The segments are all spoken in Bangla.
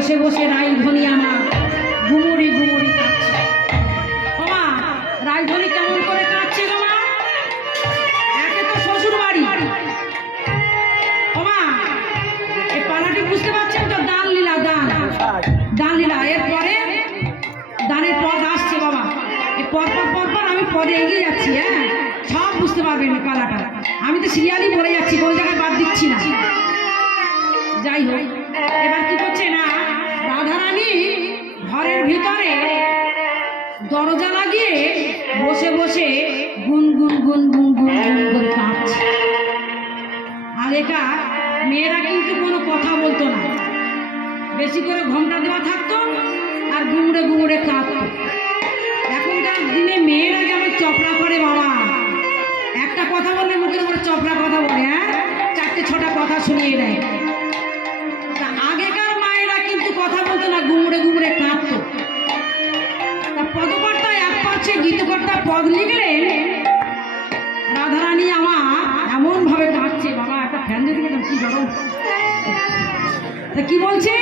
বসে বসে রাজধানী আমার। ওমা রাজধানী কেমন এই বুঝতে পারছেন দান লীলা, দান। দানের পদ আসছে বাবা। এই পর আমি পদে এগিয়ে যাচ্ছি হ্যাঁ? সব বুঝতে পারবেন আমি তো সিরিয়ালই পড়ে যাচ্ছি, কোন জায়গায় বাদ দিচ্ছি না। যাই হোক দরজা লাগিয়ে বসে বসে গুন গুন গুন গুন গুন গুন করে কাঁদছে। আগেকার মেয়েরা কিন্তু কোনো কথা বলতো না। বেশি করে ঘণ্টা দেওয়া থাকতো আর গুমড়ে গুমড়ে কাঁদতো। এখনকার দিনে মেয়েরা যেমন চপড়া করে বাবা। একটা কথা বললে মুখের উপরে চপড়া কথা বলে হ্যাঁ? চারটে ছটা কথা শুনিয়ে দেয়। তা আগেকার মায়েরা কিন্তু কথা বলতো না, গুমড়ে গুমড়ে কাঁদতো। গীতকর্তা পদ লিখলেন, রাধারানী আমার এমন ভাবে কাঁদছে, বাবা, একটা ফ্যান দিয়ে দিলে কি গরম তা কি বলছে?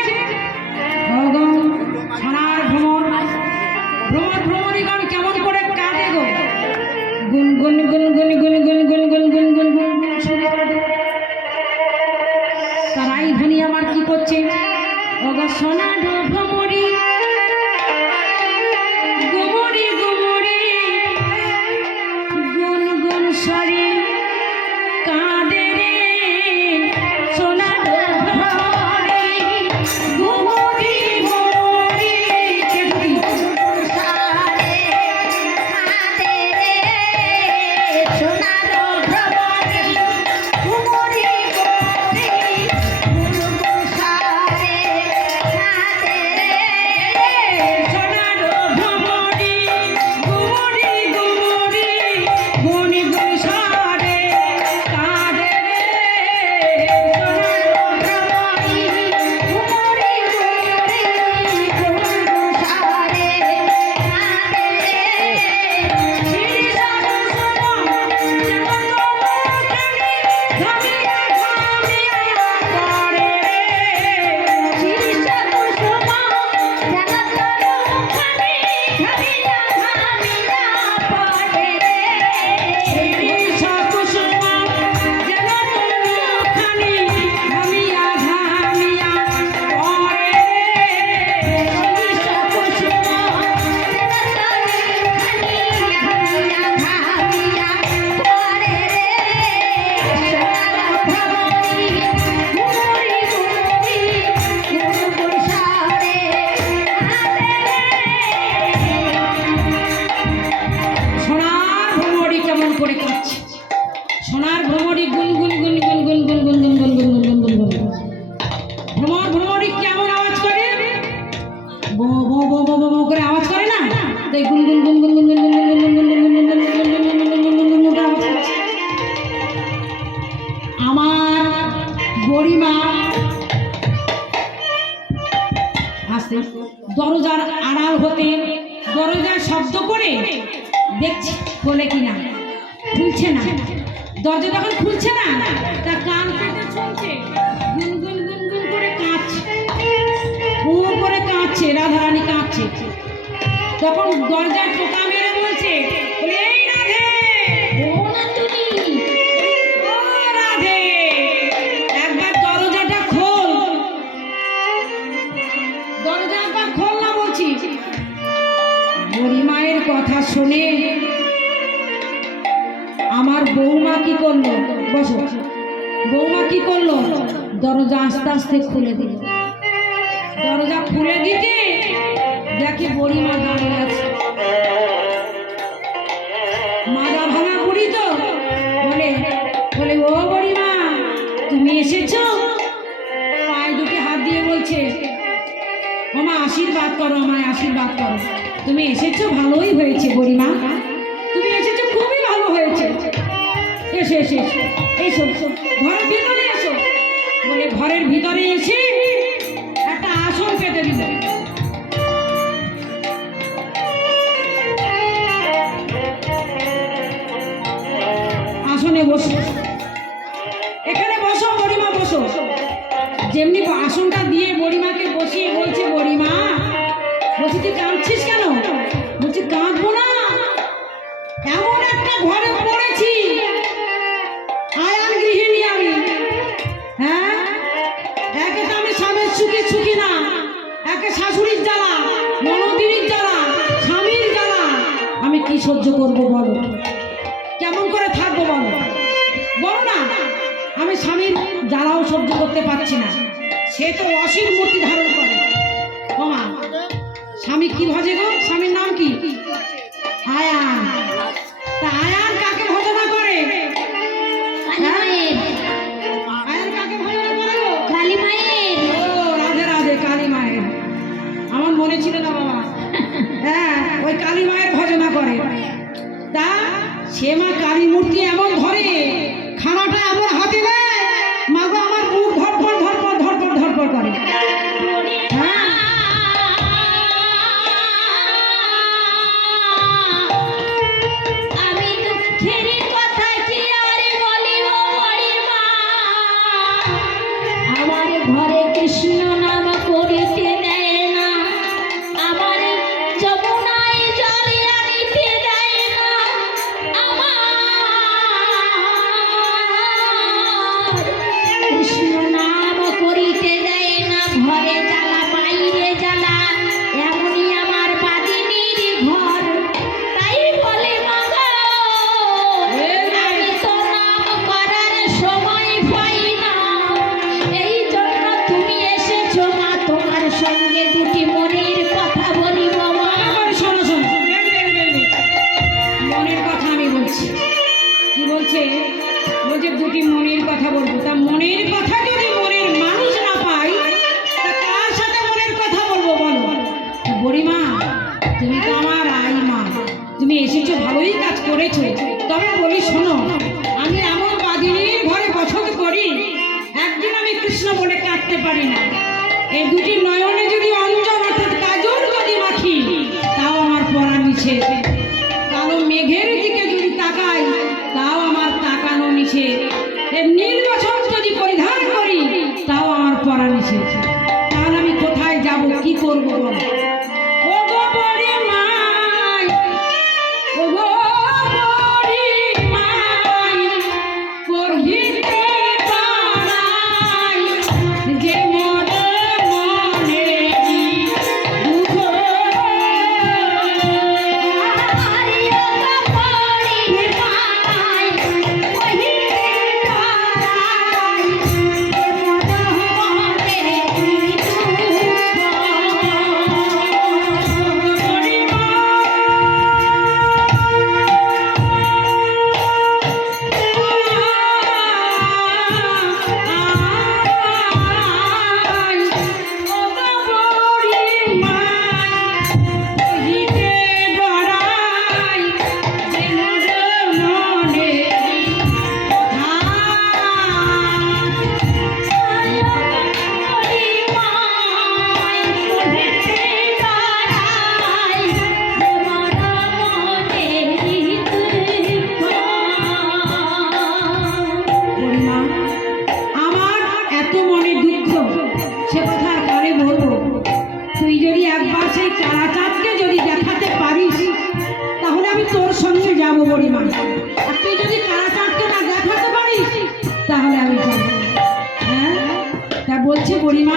Happy তা কান পেতে শুনছে। গুন গুন গুন গুন করে কাঁদছে। হু করে কাঁদছে, রাধারানী কাঁদছে। তখন দরজার টোকা মেরে বলছে একবার দরজাটা খোল। দরজা খোল না বলছি। বুড়িমায়ের কথা শুনে আমার বৌমা কি করল? বসো। দরজা আস্তে আস্তে খুলে দিল। দরজা খুলে দিতে দেখে বুড়িমা দাঁড়িয়ে আছে। মাজা ভাঙা বুড়ি তো বলে বলে, ও বুড়িমা, তুমি এসেছ? পায়ে দুটি হাত দিয়ে বলছে মামা আশীর্বাদ করো আমায়, আশীর্বাদ করো। তুমি এসেছ, ভালোই হয়েছে গরিমা তুমি এসেছ, খুবই ভালো হয়েছে। এসো এসো। এসো এসো। ঘরের ভিতরে এসে একটা আসন পেতে দিল। আসনে বসো। এখানে বসো, বড়িমা, বসো। যেমনি আসনটা দিয়ে বড়িমাকে বসিয়ে বলছে, বড়িমা, বলছি, তুই কাঁদছিস কেন? বলছি, কাঁদবো না। এমন একটা ঘরে পড়েছি। সহ্য করব বলো। কেমন করে থাকব বলো? বলো না, আমি স্বামীর যারাও সহ্য করতে পারছি না। সে তো অসীম মূর্তি ধারণ করে। স্বামী কি ভাজে গো? Krishna. আছে তাহলে আমি কোথায় যাব? কি করব বলো? একটা চারা চাঁদকে যদি দেখাতে পারিস, তাহলে আমি তোর সঙ্গে যাব বড়িমা আর তুই যদি কারা চাঁদকে না দেখাতে পারিস, তাহলে আমি যাব। হ্যাঁ? তা বলছে বড়িমা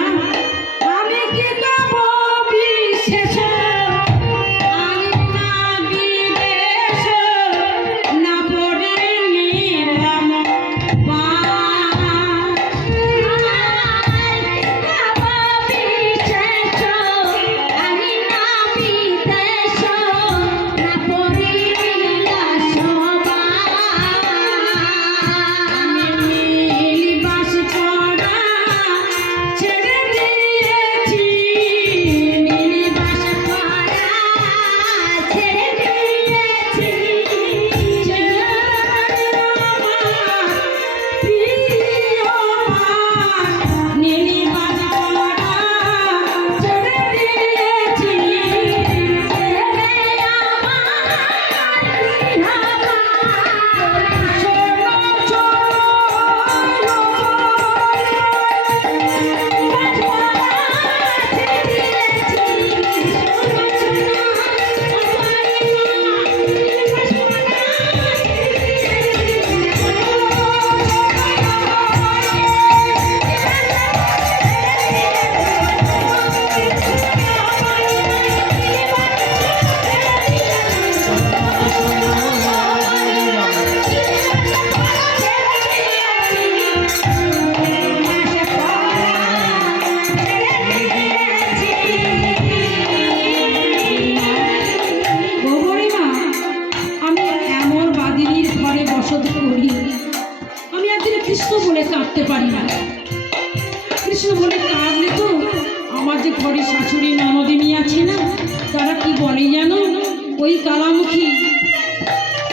চাপতে পারি না। কৃষ্ণ বলে কাঁদলে তো? আমার যে ঘরে শাশুড়ি ননদিনী আছে না, তারা কি বলে জানো? ওই কালামুখী।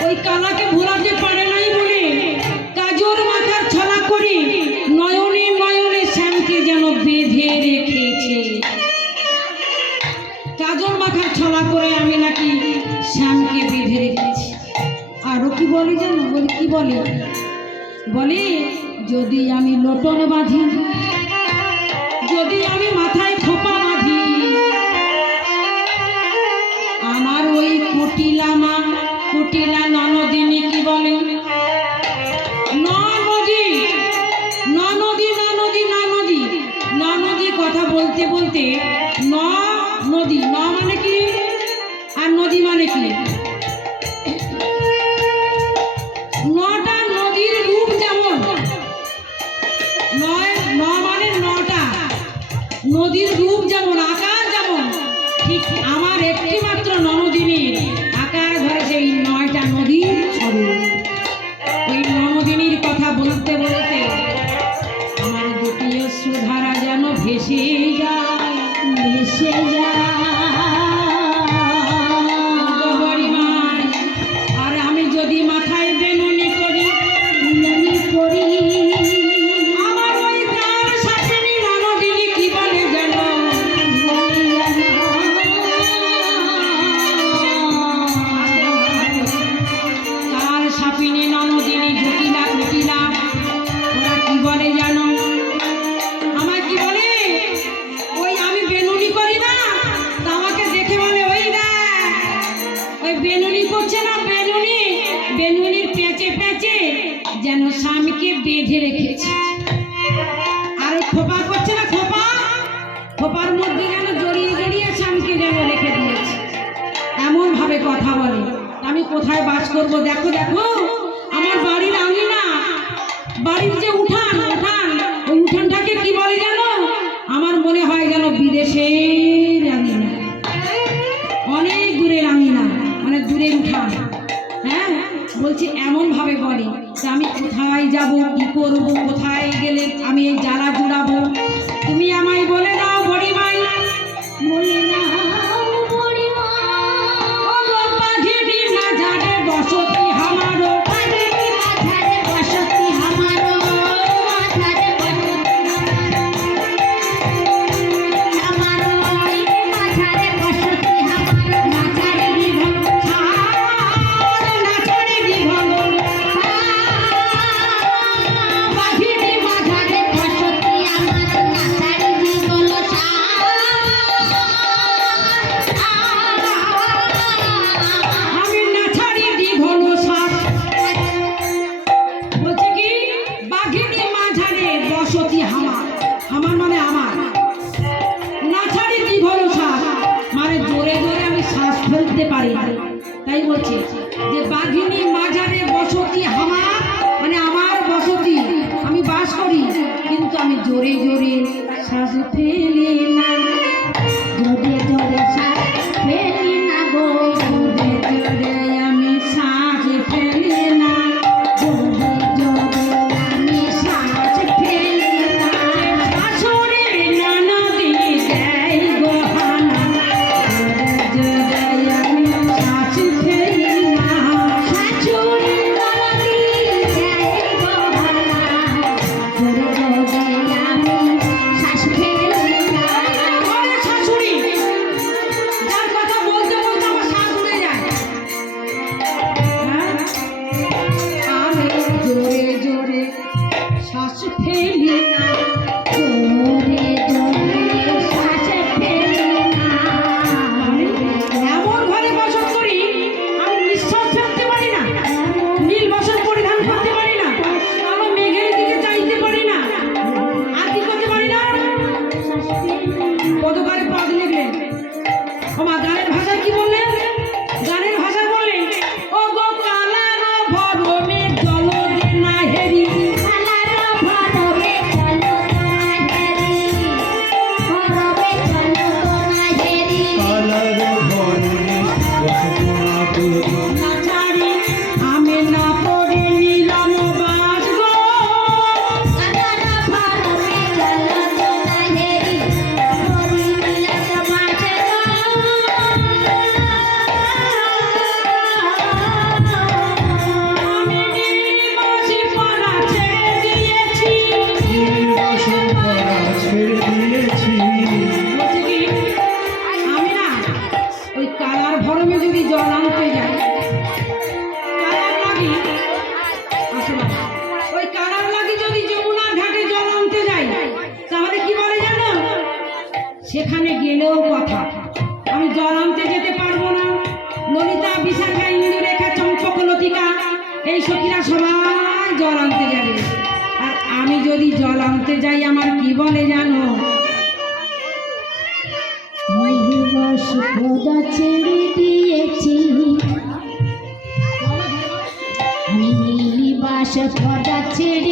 ওই কালাকে ভোলাতে পারে নাই বলে কাজর মাথার ছলা করে নয়নে নয়নে শ্যামকে যেন বেঁধে রেখেছে। কাজর মাথার ছলা করে আমি নাকি শ্যামকে বেঁধে রেখেছি। আরও কি বলে জানো? বলে, কি বলে? বলে যদি আমি লোটন বাঁধি বেঁধে রেখেছি। আর ওই খোপা করছে না খোপা? খোপার মধ্যে যেন জড়িয়ে জড়িয়ে স্বামীকে যেন রেখে দিয়েছে। এমনভাবে কথা বলে। আমি কোথায় বাস করব? দেখো দেখো। আমার বাড়ির আঙিনা। বাড়ির যে উঠান উঠান, ওই উঠানটাকে কি বলে যেন আমার মনে হয় যেন বিদেশে আঙিনা। অনেক দূরের আঙিনা মানে অনেক দূরে উঠান। হ্যাঁ? বলছি এমনভাবে বলে যে আমি কোথায় যাব কি করব কোথায় গেলে আমি এই জ্বালা জুড়াবো? তুমি আমায় বলে সেখানে গেলেও কথা। আমি জল আনতে যেতে পারব না। ললিতা বিশাখা ইন্দুরেখা চম্পক লতিকা, এই সখীরা সবাই জল আনতে যাবে। আর আমি যদি জল আনতে যাই, আমার কি বলে জানো? ছেড়ে দিয়েছি। বাস ছেড়ে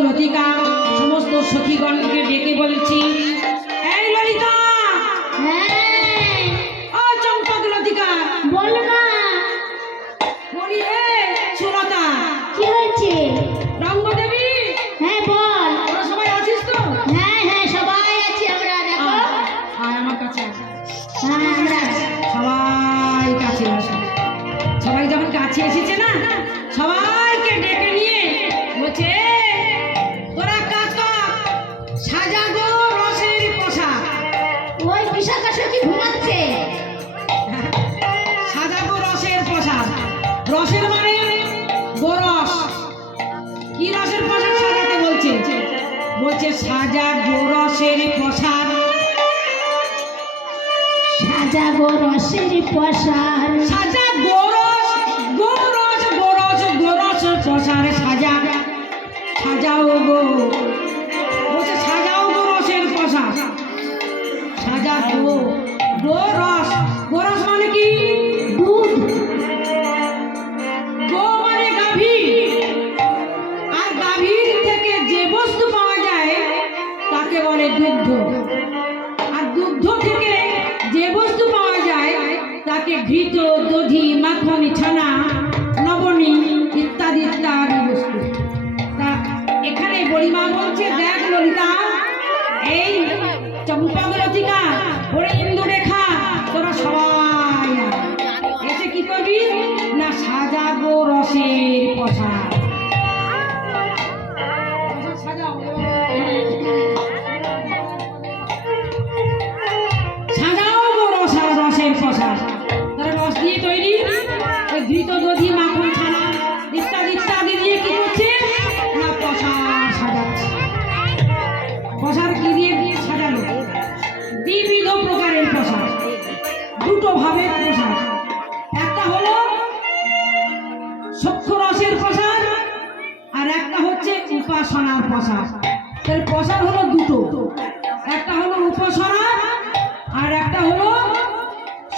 লতিকা সমস্ত সখীগণকে ডেকে বলছি সাজা গোরসের প্রসার সাজা গোরসের প্রসার সাজা গোরস গোরস গোরস গোরস প্রসার সাজা। সাজাও গো। বলছে সাজাও গোরসের প্রসার সাজা গো। গোরস গোরস মানে কি? ঘৃত দধি মাখন ছানা প্রসাদ কি দিয়ে দিয়ে সাজানো প্রকারের প্রসাদ। দুটো ভাবের প্রসাদ। একটা হলো সক্ষরসের রসের প্রসাদ, আর একটা হচ্ছে উপাসনার প্রসাদ। এর প্রসাদ হলো দুটো। একটা হলো উপাসনা, আর একটা হলো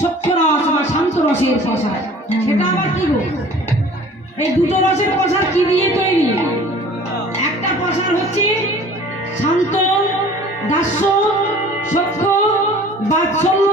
সক্ষরস রস বা শান্ত রসের প্রসাদ। সেটা আবার কি গো? এই দুটো রসের প্রসাদ কি দিয়ে তৈরি? একটা প্রসাদ হচ্ছে শান্ত দাস্য সক্ষ বাৎসল্য